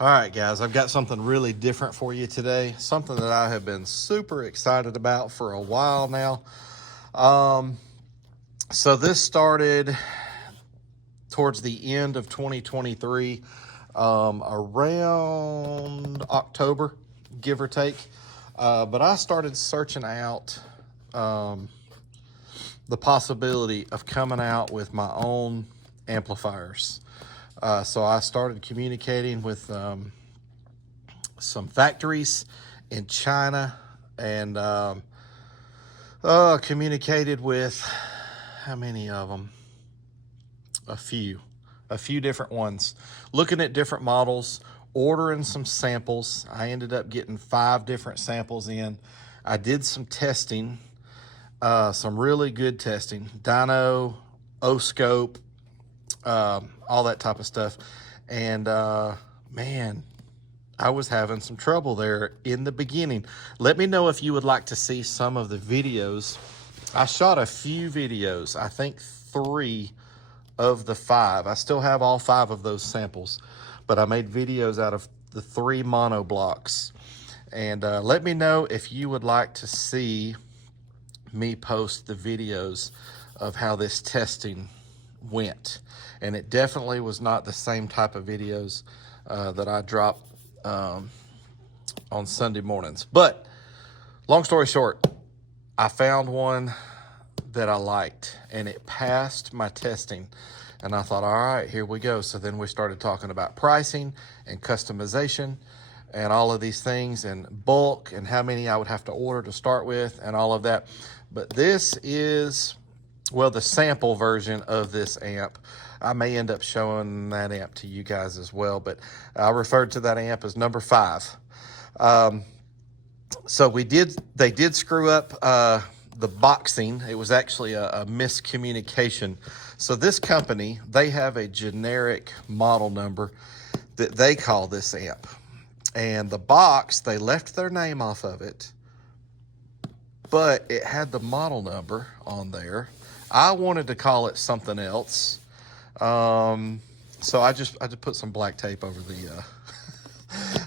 All right, guys, I've got something really different for you today, something that I have been super excited about for a while now. So this started towards the end of 2023, around October, give or take. But I started searching out the possibility of coming out with my own amplifiers. So I started communicating with some factories in China and communicated with, how many of them? A few different ones. Looking at different models, ordering some samples. I ended up getting 5 different samples in. I did some testing, some really good testing. Dyno, O-scope, all that type of stuff. And man, I was having some trouble there in the beginning. Let me know if you would like to see some of the videos. I shot a few videos, I think 3 of the 5. I still have all 5 of those samples, but I made videos out of the 3 monoblocks. And let me know if you would like to see me post the videos of how this testing went. And it definitely was not the same type of videos that I drop on Sunday mornings. But long story short, I found one that I liked and it passed my testing. And I thought, all right, here we go. So then we started talking about pricing and customization and all of these things and bulk and how many I would have to order to start with and all of that. But this is, well, the sample version of this amp. I may end up showing that amp to you guys as well, but I referred to that amp as number 5. So they did screw up the boxing. It was actually a miscommunication. So this company, they have a generic model number that they call this amp. And the box, they left their name off of it, but it had the model number on there. I wanted to call it something else. So I just put some black tape over the,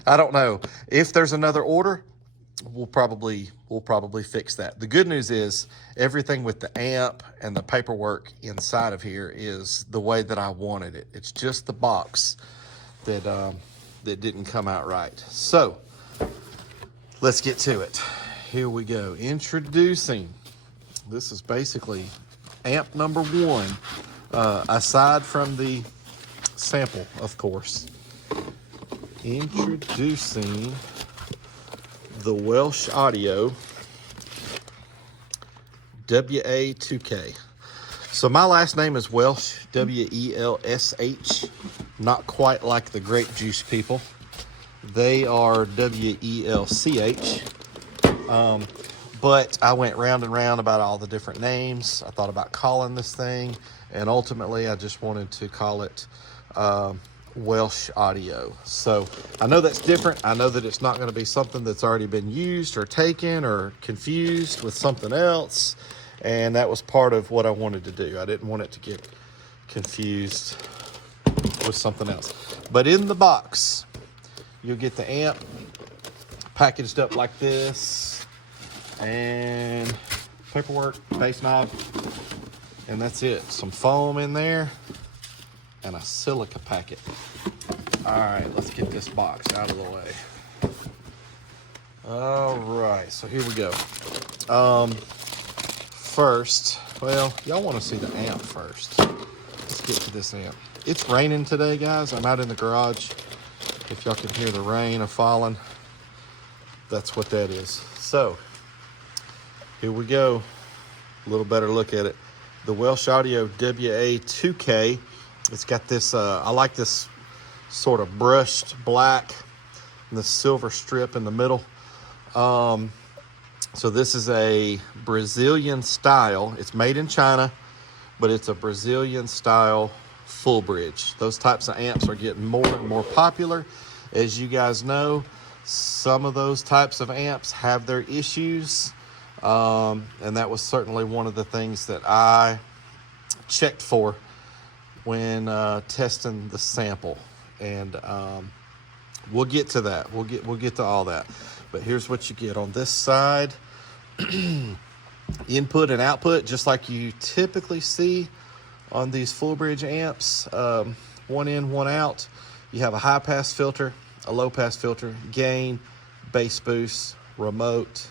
I don't know if there's another order. We'll probably fix that. The good news is everything with the amp and the paperwork inside of here is the way that I wanted it. It's just the box that didn't come out right. So let's get to it. Here we go. Introducing. This is basically amp number 1, aside from the sample, of course. Introducing the Welsh Audio WA-2K. So my last name is Welsh, W-E-L-S-H, not quite like the grape juice people. They are W-E-L-C-H. But I went round and round about all the different names. I thought about calling this thing, and ultimately I just wanted to call it Welsh Audio. So I know that's different. I know that it's not going to be something that's already been used or taken or confused with something else. And that was part of what I wanted to do. I didn't want it to get confused with something else. But in the box, you'll get the amp packaged up like this, and paperwork, bass knob, and that's it. Some foam in there and a silica packet. All right, let's get this box out of the way. All right, so here we go. First, well, y'all want to see the amp first. Let's get to this amp. It's raining today, guys. I'm out in the garage. If y'all can hear the rain or falling, that's what that is. So here we go. A little better look at it. The Welsh Audio WA-2K. It's got this, I like this sort of brushed black and the silver strip in the middle. So this is a Brazilian style. It's made in China, but it's a Brazilian style full bridge. Those types of amps are getting more and more popular. As you guys know, some of those types of amps have their issues. And that was certainly one of the things that I checked for when testing the sample. And We'll get to that. We'll get to all that. But here's what you get on this side. Input and output, just like you typically see on these full bridge amps. One in, one out. You have a high pass filter, a low pass filter, gain, bass boost, remote,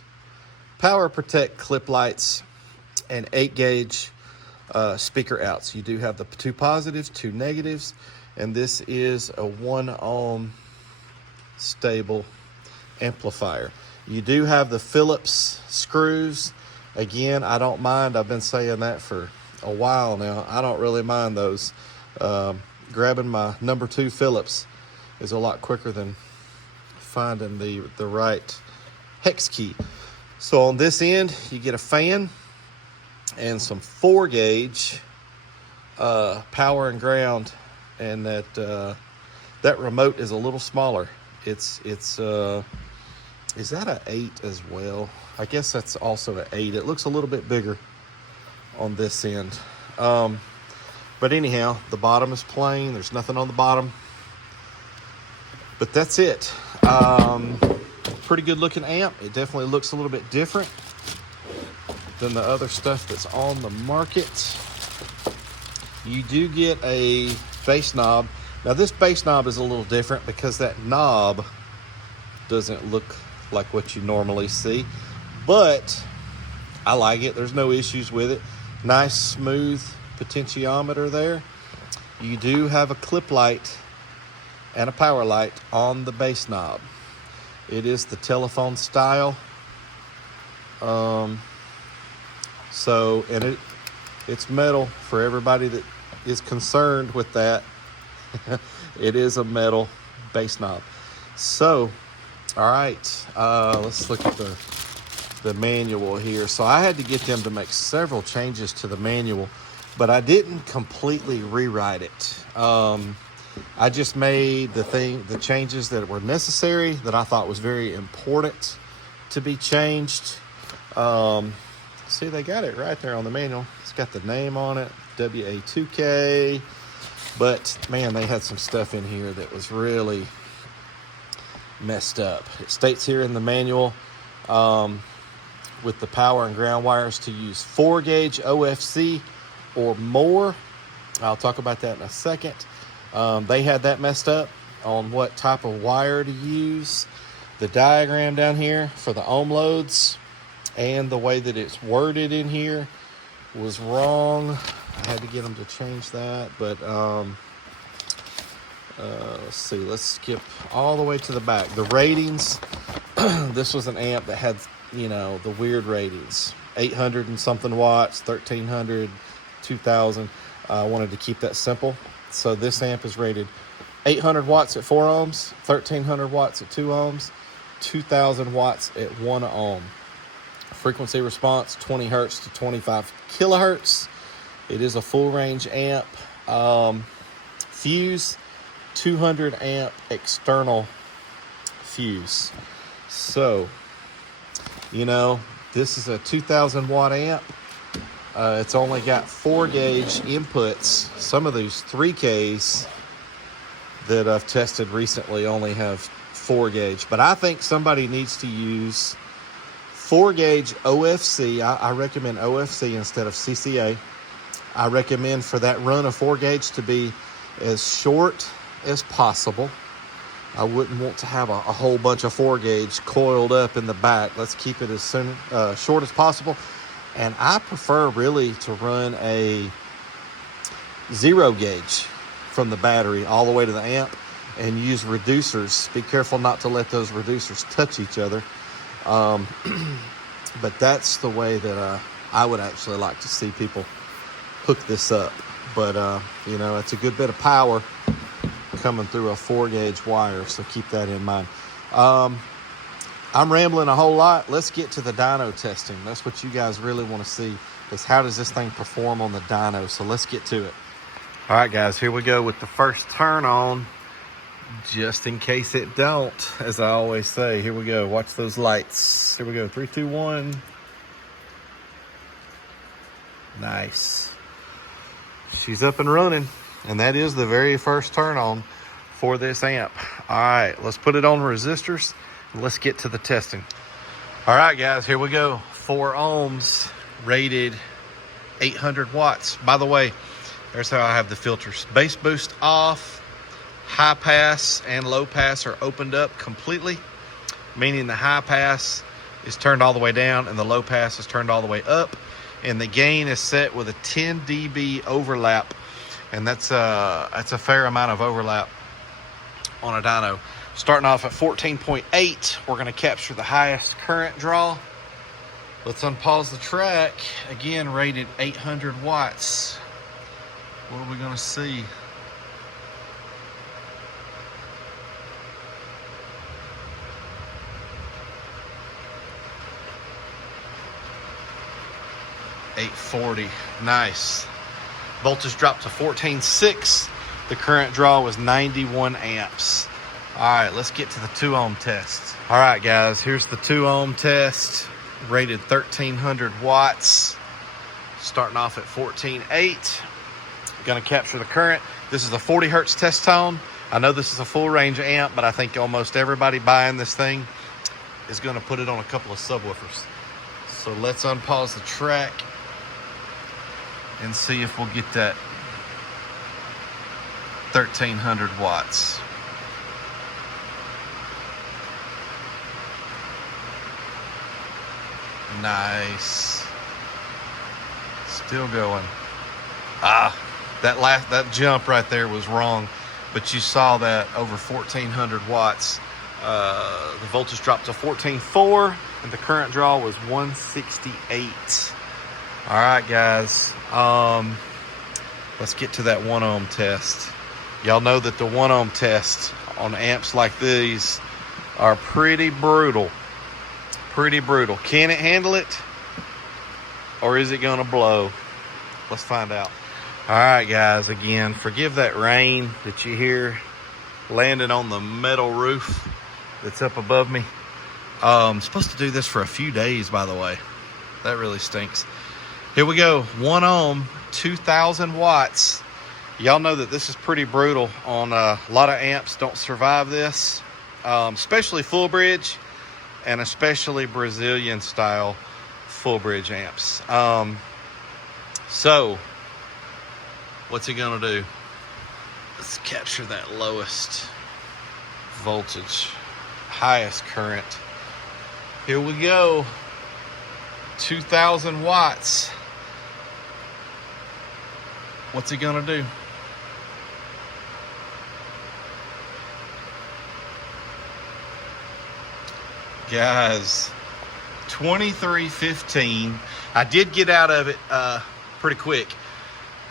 power protect clip lights, and 8 gauge speaker outs. You do have the 2 positives, 2 negatives, and this is a 1 ohm stable amplifier. You do have the Phillips screws. Again, I don't mind. I've been saying that for a while now. I don't really mind those. Grabbing my number 2 Phillips is a lot quicker than finding the right hex key. So on this end, you get a fan and some 4 gauge power and ground, and that remote is a little smaller. It's is that an 8 as well? I guess that's also an 8. It looks a little bit bigger on this end. But anyhow, the bottom is plain. There's nothing on the bottom. But that's it. Pretty good looking amp. It definitely looks a little bit different than the other stuff that's on the market. You do get a bass knob. Now this bass knob is a little different because that knob doesn't look like what you normally see, but I like it. There's no issues with it. Nice smooth potentiometer there. You do have a clip light and a power light on the bass knob. It is the telephone style. It's metal for everybody that is concerned with that. It is a metal bass knob. So, all right, let's look at the manual here. So I had to get them to make several changes to the manual, but I didn't completely rewrite it. I just made the changes that were necessary, that I thought was very important to be changed. See, they got it right there on the manual. It's got the name on it, WA-2K. But man, they had some stuff in here that was really messed up. It states here in the manual, with the power and ground wires, to use 4 gauge OFC or more. I'll talk about that in a second. They had that messed up on what type of wire to use. The diagram down here for the ohm loads and the way that it's worded in here was wrong. I had to get them to change that, but let's see. Let's skip all the way to the back. The ratings. This was an amp that had, the weird ratings. 800 and something watts, 1300, 2000. I wanted to keep that simple. So this amp is rated 800 watts at 4 ohms, 1300 watts at 2 ohms, 2000 watts at 1 ohm. Frequency response, 20 hertz to 25 kilohertz. It is a full range amp. Fuse, 200 amp external fuse. So, this is a 2000 watt amp. It's only got 4 gauge inputs. Some of these 3Ks that I've tested recently only have 4 gauge, but I think somebody needs to use 4 gauge OFC. I recommend OFC instead of CCA. I recommend for that run of 4 gauge to be as short as possible. I wouldn't want to have a whole bunch of 4 gauge coiled up in the back. Let's keep it as short as possible. And I prefer really to run a 0 gauge from the battery all the way to the amp and use reducers. Be careful not to let those reducers touch each other. But that's the way that I would actually like to see people hook this up. But, it's a good bit of power coming through a 4 gauge wire, so keep that in mind. I'm rambling a whole lot. Let's get to the dyno testing. That's what you guys really want to see, is how does this thing perform on the dyno. So let's get to it. All right, guys, here we go with the first turn on, just in case it don't, as I always say. Here we go. Watch those lights. Here we go. 3, 2, 1. Nice. She's up and running, and that is the very first turn on for this amp. All right, let's put it on resistors and let's get to the testing. All right, guys, here we go. 4 ohms, rated 800 watts. By the way, there's how I have the filters. Bass boost off, high pass and low pass are opened up completely, meaning the high pass is turned all the way down and the low pass is turned all the way up. And the gain is set with a 10 dB overlap. And that's a fair amount of overlap on a dyno. Starting off at 14.8, we're gonna capture the highest current draw. Let's unpause the track. Again, rated 800 watts. What are we gonna see? $840, nice. Voltage dropped to 14.6. The current draw was 91 amps. All right, let's get to the 2 ohm test. All right, guys, here's the 2 ohm test. Rated 1300 watts. Starting off at 14.8. Gonna capture the current. This is a 40 hertz test tone. I know this is a full range amp, but I think almost everybody buying this thing is gonna put it on a couple of subwoofers. So let's unpause the track and see if we'll get that 1300 watts. Nice. Still going. That jump right there was wrong, but you saw that over 1400 watts. The voltage dropped to 14.4 and the current draw was 168. All right, guys, let's get to that 1 ohm test. Y'all know that the 1 ohm test on amps like these are pretty brutal. Pretty brutal. Can it handle it? Or is it gonna blow? Let's find out. All right, guys, again, forgive that rain that you hear landing on the metal roof that's up above me. I'm supposed to do this for a few days, by the way. That really stinks. Here we go. 1 ohm, 2000 watts. Y'all know that this is pretty brutal on a lot of amps. Don't survive this, especially full bridge and especially Brazilian style full bridge amps. So what's he gonna do? Let's capture that lowest voltage, highest current. Here we go. 2000 watts. What's he gonna do? Guys, 2315. I did get out of it pretty quick.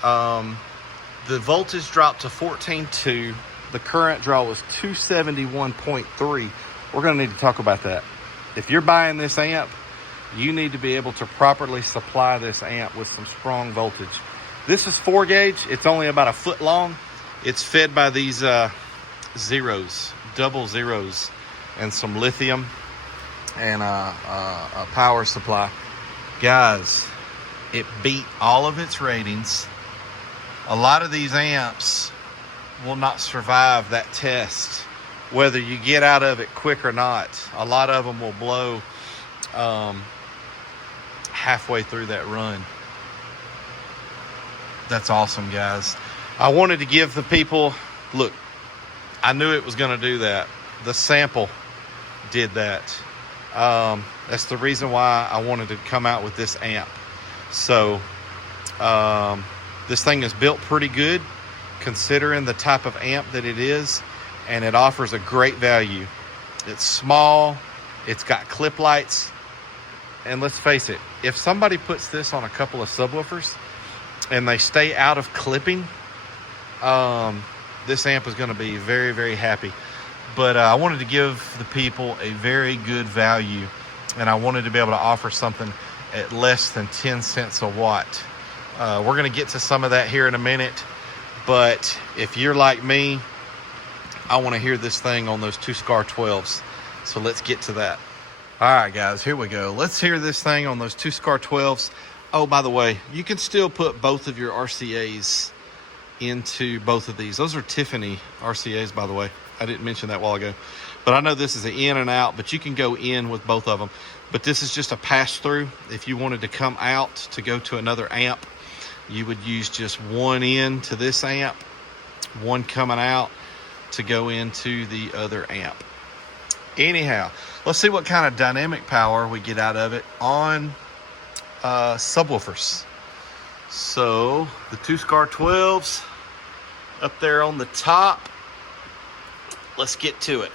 The voltage dropped to 14.2. The current draw was 271.3. We're gonna need to talk about that. If you're buying this amp, you need to be able to properly supply this amp with some strong voltage. This is 4 gauge. It's only about a foot long. It's fed by these zeros, double zeros, and some lithium and a power supply. Guys, it beat all of its ratings. A lot of these amps will not survive that test, whether you get out of it quick or not. A lot of them will blow halfway through that run. That's awesome, guys. I wanted to give the people, look, I knew it was going to do that. The sample did that. That's the reason why I wanted to come out with this amp. So this thing is built pretty good considering the type of amp that it is, and it offers a great value. It's small, it's got clip lights, and let's face it, if somebody puts this on a couple of subwoofers and they stay out of clipping, this amp is going to be very, very happy. But I wanted to give the people a very good value, and I wanted to be able to offer something at less than 10 cents a watt. We're going to get to some of that here in a minute, but if you're like me, I want to hear this thing on those 2 SCAR 12s. So let's get to that. All right, guys, here we go. Let's hear this thing on those 2 SCAR 12s. Oh, by the way, you can still put both of your RCAs into both of these. Those are Tiffany RCAs, by the way. I didn't mention that a while ago. But I know this is an in and out, but you can go in with both of them. But this is just a pass-through. If you wanted to come out to go to another amp, you would use just one in to this amp, one coming out to go into the other amp. Anyhow, let's see what kind of dynamic power we get out of it on subwoofers. So the 2-Scar 12s up there on the top. Let's get to it.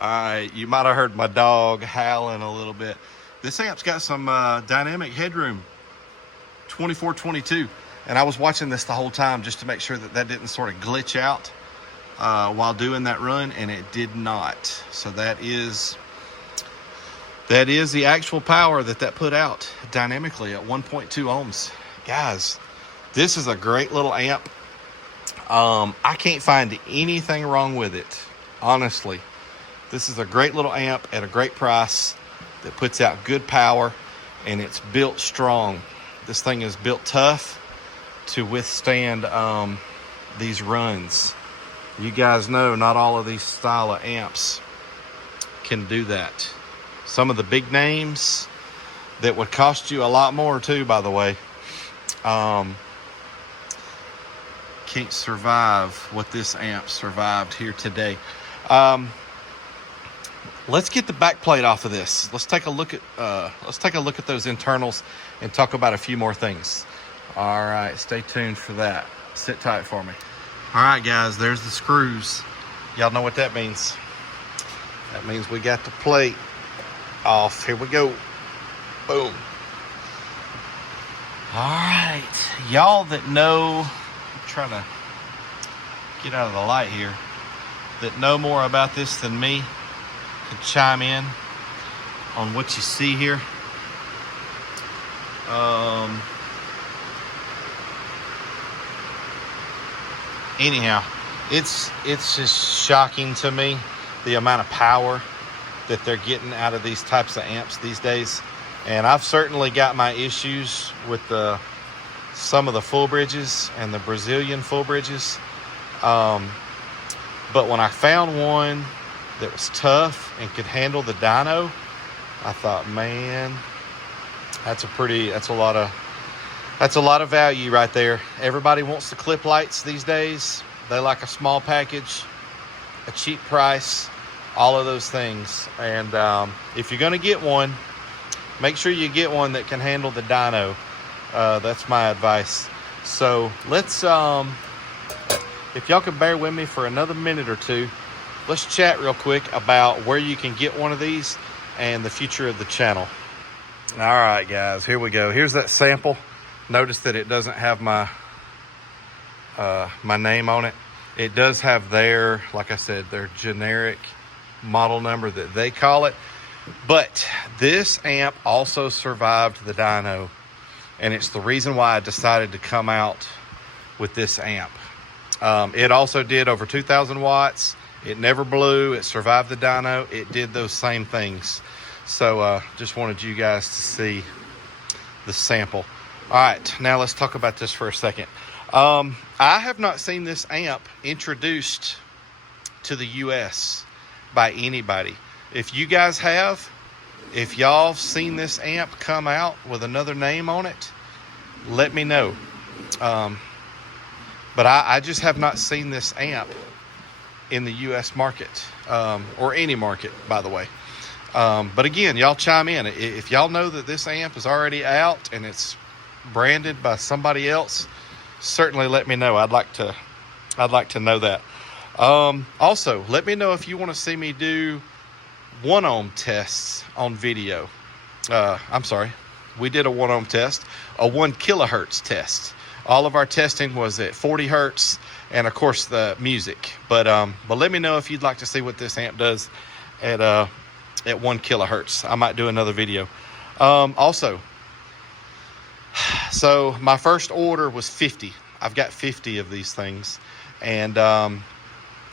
Alright, you might have heard my dog howling a little bit. This amp's got some dynamic headroom, 24-22. And I was watching this the whole time just to make sure that that didn't sort of glitch out while doing that run, and it did not. So that is the actual power that put out dynamically at 1.2 ohms. Guys, this is a great little amp. I can't find anything wrong with it, honestly. This is a great little amp at a great price that puts out good power, and it's built strong. This thing is built tough to withstand these runs. You guys know not all of these style of amps can do that. Some of the big names that would cost you a lot more too, by the way, can't survive what this amp survived here today. Let's get the back plate off of this. Let's take a look at those internals and talk about a few more things. All right, stay tuned for that. Sit tight for me. All right, guys, there's the screws. Y'all know what that means. That means we got the plate off. Here we go. Boom. All right, y'all that know, I'm trying to get out of the light here, that know more about this than me, could chime in on what you see here. Anyhow, it's just shocking to me the amount of power that they're getting out of these types of amps these days. And I've certainly got my issues with some of the full bridges and the Brazilian full bridges. But when I found one that was tough and could handle the dyno, I thought, man, that's a lot of value right there. Everybody wants the clip lights these days. They like a small package, a cheap price, all of those things. And if you're going to get one, make sure you get one that can handle the dyno. That's my advice. So let's, if y'all could bear with me for another minute or two, let's chat real quick about where you can get one of these and the future of the channel. All right, guys, here we go. Here's that sample. Notice that it doesn't have my name on it. It does have their, like I said, their generic model number that they call it. But this amp also survived the dyno, and it's the reason why I decided to come out with this amp. It also did over 2,000 watts. It never blew. It survived the dyno. It did those same things. So just wanted you guys to see the sample. All right, now let's talk about this for a second. I have not seen this amp introduced to the US by anybody. If you guys have, if y'all seen this amp come out with another name on it, let me know. But I just have not seen this amp in the US market, or any market, by the way. But again, y'all chime in. If y'all know that this amp is already out and it's branded by somebody else, certainly let me know. I'd like to know that. Also, let me know if you want to see me do 1 ohm tests on video. I'm sorry, we did a 1 ohm test, a 1 kilohertz test. All of our testing was at 40 hertz, and of course the music. But let me know if you'd like to see what this amp does at 1 kilohertz. I might do another video. Also, so my first order was 50. I've got 50 of these things, and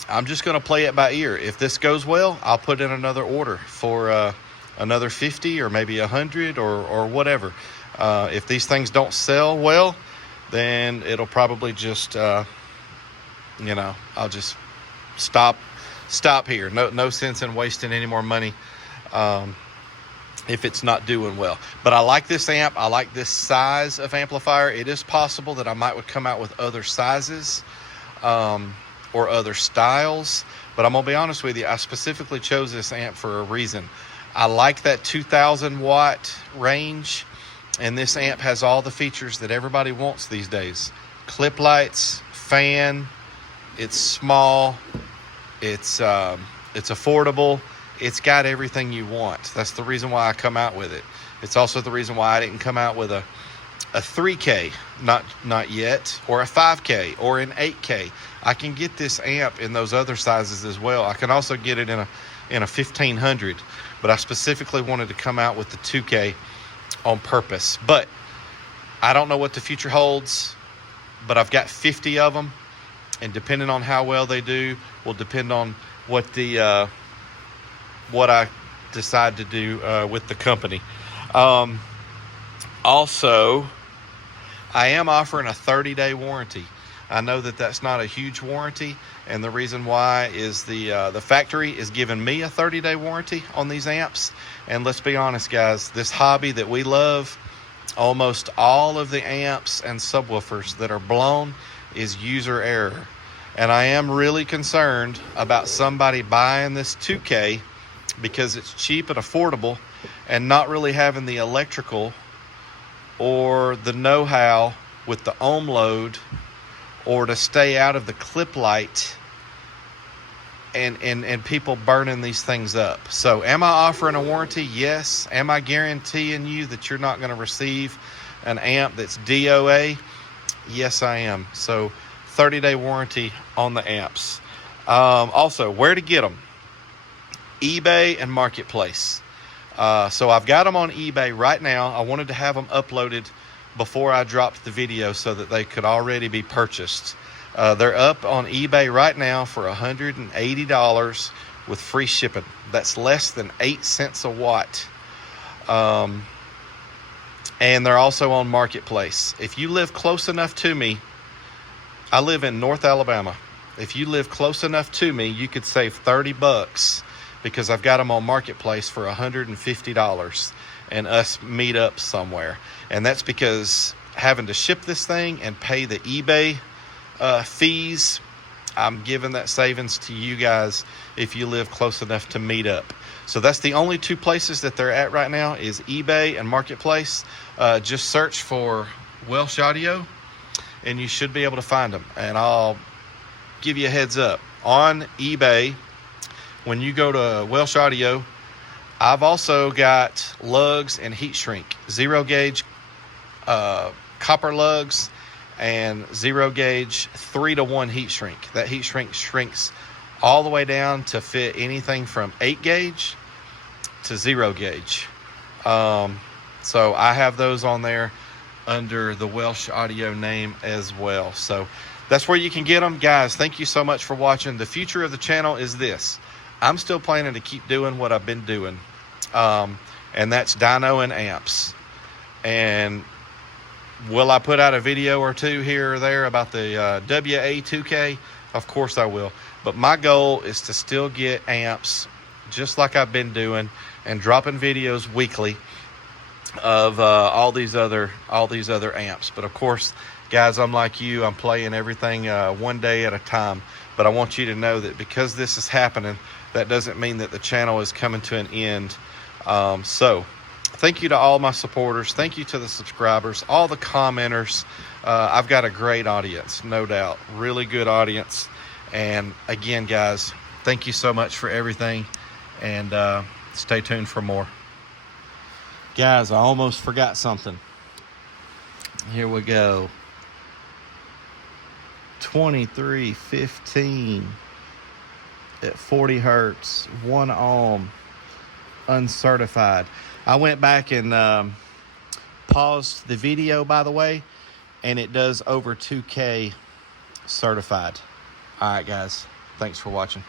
I'm just going to play it by ear. If this goes well, I'll put in another order for another 50 or maybe 100 or whatever. If these things don't sell well, then it'll probably just, I'll just stop here. No sense in wasting any more money if it's not doing well. But I like this amp. I like this size of amplifier. It is possible that I would come out with other sizes or other styles, but I'm gonna be honest with you, I specifically chose this amp for a reason. I like that 2,000 watt range, and this amp has all the features that everybody wants these days. Clip lights, fan, it's small, it's affordable, it's got everything you want. That's the reason why I come out with it. It's also the reason why I didn't come out with a 3K, not yet, or a 5K, or an 8K. I can get this amp in those other sizes as well. I can also get it in a 1500, but I specifically wanted to come out with the 2K on purpose. But I don't know what the future holds, but I've got 50 of them, and depending on how well they do will depend on what I decide to do with the company. Also, I am offering a 30-day warranty. I know that that's not a huge warranty, and the reason why is the factory is giving me a 30-day warranty on these amps. And let's be honest, guys, this hobby that we love, almost all of the amps and subwoofers that are blown is user error. And I am really concerned about somebody buying this 2K because it's cheap and affordable and not really having the electrical or the know-how with the ohm load or to stay out of the clip light and people burning these things up. So am I offering a warranty? Yes. Am I guaranteeing you that you're not going to receive an amp that's DOA? Yes, I am. So 30-day warranty on the amps. Also, where to get them? eBay and Marketplace. So I've got them on eBay right now. I wanted to have them uploaded before I dropped the video so that they could already be purchased. They're up on eBay right now for $180 with free shipping. That's less than 8 cents a watt. And they're also on Marketplace. If you live close enough to me, I live in North Alabama. If you live close enough to me, you could save $30 because I've got them on Marketplace for $150 and us meet up somewhere. And that's because having to ship this thing and pay the eBay fees, I'm giving that savings to you guys if you live close enough to meet up. So that's the only two places that they're at right now is eBay and Marketplace. Just search for Welsh Audio and you should be able to find them. And I'll give you a heads up. On eBay, when you go to Welsh Audio, I've also got lugs and heat shrink, 0 gauge copper lugs and 0 gauge 3-to-1 heat shrink. That heat shrink shrinks all the way down to fit anything from 8 gauge to 0 gauge. So I have those on there under the Welsh Audio name as well. So that's where you can get them. Guys, thank you so much for watching. The future of the channel is this. I'm still planning to keep doing what I've been doing. And that's dyno and amps. And will I put out a video or two here or there about the WA-2K? Of course I will. But my goal is to still get amps just like I've been doing and dropping videos weekly of all these other amps. But of course, guys, I'm like you. I'm playing everything one day at a time. But I want you to know that because this is happening, that doesn't mean that the channel is coming to an end. So thank you to all my supporters. Thank you to the subscribers, all the commenters. I've got a great audience, no doubt. Really good audience. And again, guys, thank you so much for everything. And stay tuned for more. Guys, I almost forgot something. Here we go. 2315 at 40 hertz, 1 ohm, uncertified. I went back and paused the video, by the way, and it does over 2K certified. All right, guys. Thanks for watching.